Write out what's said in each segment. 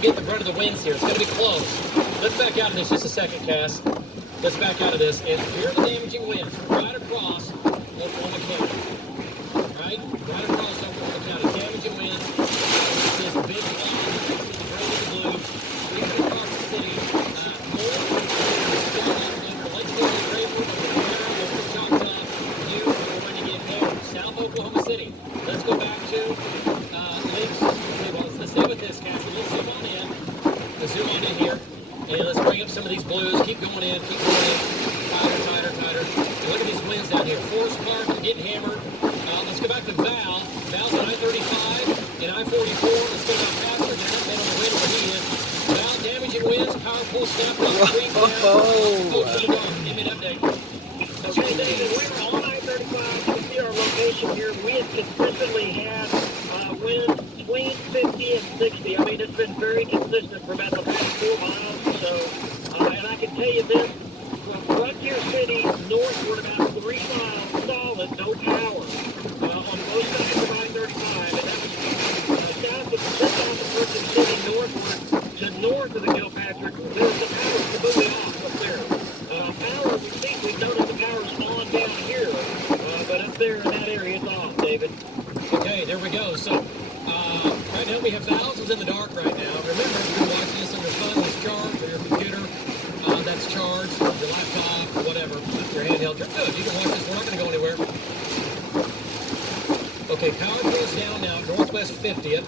get the brunt of the winds here. It's going to be close. Let's back out of this just a second, Cass. Let's back out of this. And here are the damaging winds right across Oklahoma County. Right across Oklahoma County. Damaging winds. This is big line. The gray and the blue. Even across the city. More. Let's go to the Graywood, over the Carroll, over the Choctaw. You are going to get hammered. South Oklahoma City. Let's go back to let's stay with this, Cassie. Let's zoom on in. Let's zoom on in here. And let's bring up some of these blues. Keep going in. Keep going in. Tighter. And look at these winds down here. Forest Park getting hammered. Let's go back to Val. Val's on I-35 and I-44. Let's go down faster. They're not on the wind where he is. Val, damaging winds. Powerful snap. Give me an update. Okay, David, we were on I-35. You can see our location here. We have consistently had winds between 50 and 60. I mean, it's been very consistent for about the past 4 miles. So, and I can tell you this, from Frontier City northward about 3 miles solid, no power on both sides of I-35. And that was south of Frontier City northward to north of the Gilpatrick. There's the power completely off up there. Power, we've noticed the power's on down here, but up there in that area, it's off, David. Okay, there we go. So, right now we have thousands in the dark right now. Remember, if you're watching this on your phone, it's charged, or your computer, that's charged, your laptop, or whatever, your handheld. Good, you can watch this. We're not going to go anywhere. Okay, power goes down now, northwest 50th.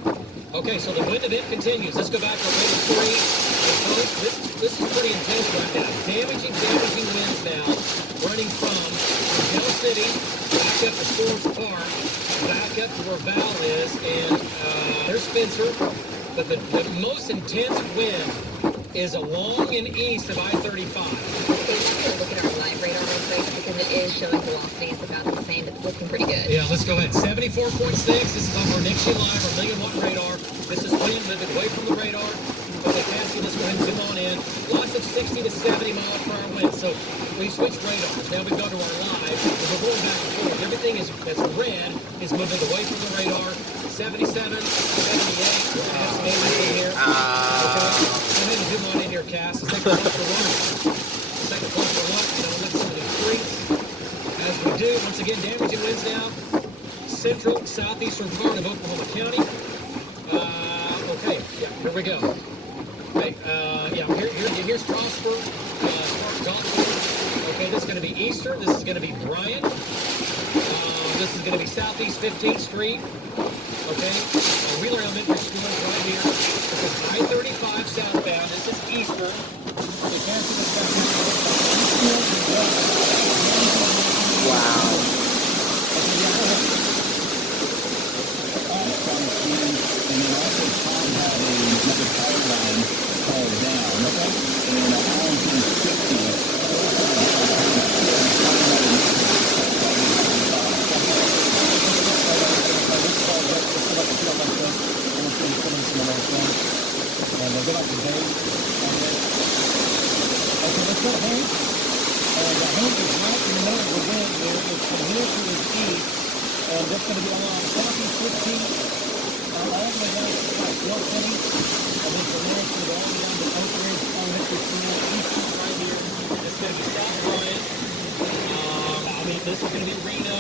Okay, so the wind event continues. Let's go back to level 3. This is pretty intense right now. Damaging winds now, running from Del City back up to Forest Park, back up to where Val is, and there's Spencer. But the most intense wind is along and east of I-35. Okay, I'm going to look at our live radar real quick because it is showing velocities about the same. It's looking pretty good. Yeah, let's go ahead. 74.6. This is on our Nixie Live, our 1,000,000-watt radar. This is wind moving away from the radar. Okay, Cassie, let's go ahead and zoom on in. Lots of 60 to 70 miles per hour winds. So we switched radars. Now we go to our live. We're going back and forth. Everything that's red is moving away from the radar. 77, 78. We're going to have some everything here. Okay. Go ahead and zoom on in here, Cass. Second closer one. Second closer one. Now look at some of these freaks. As we do, once again, damaging winds now. Central, southeastern part of Oklahoma County. Okay, yeah, here we go. Okay, yeah, here's Prosper, Golf Course. Okay, this is going to be Eastern. This is going to be Bryant. This is going to be Southeast 15th Street. Okay, Wheeler Elementary School is right here. This is I-35 southbound. This is Eastern. So Cassie, this is wow. And then also Tom had another power line called down, okay? And Arlington 50. Go back to Hank. Okay, let's go to Hank. And Hank is right in the middle of the wind there. It's from here to the east. And that's going to be along Southeast 15. All the way down to like 1220, and then from there to all the way down to Oak Ridge, Elementary School, Eastern right here. It's going to be South Bryant. I mean, this is going to be Reno,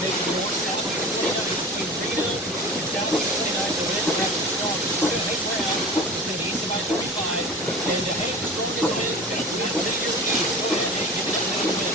maybe north, south of 29, between Reno and southeast 29. The wind is having strong. It's going to hang around. It's going to be east of I-35. And to hang strong in the wind, it's going to be about 10 years east. Go ahead, Hank, give me that wind.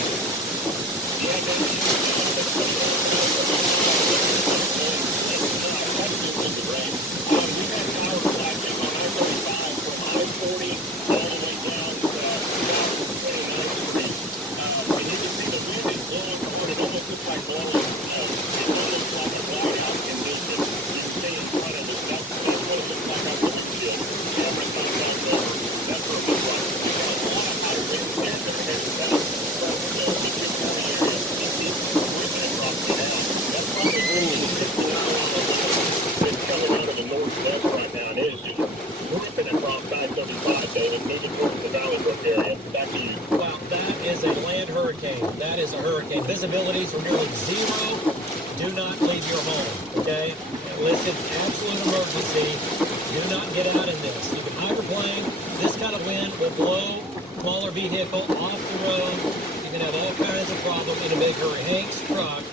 Wow, that is a land hurricane. That is a hurricane. Visibilities are nearly zero. Do not leave your home, okay? Listen, absolute emergency. Do not get out in this. You can plane. This kind of wind will blow smaller vehicle off the road. You can have all kinds of problems in a big hurry. Hank's truck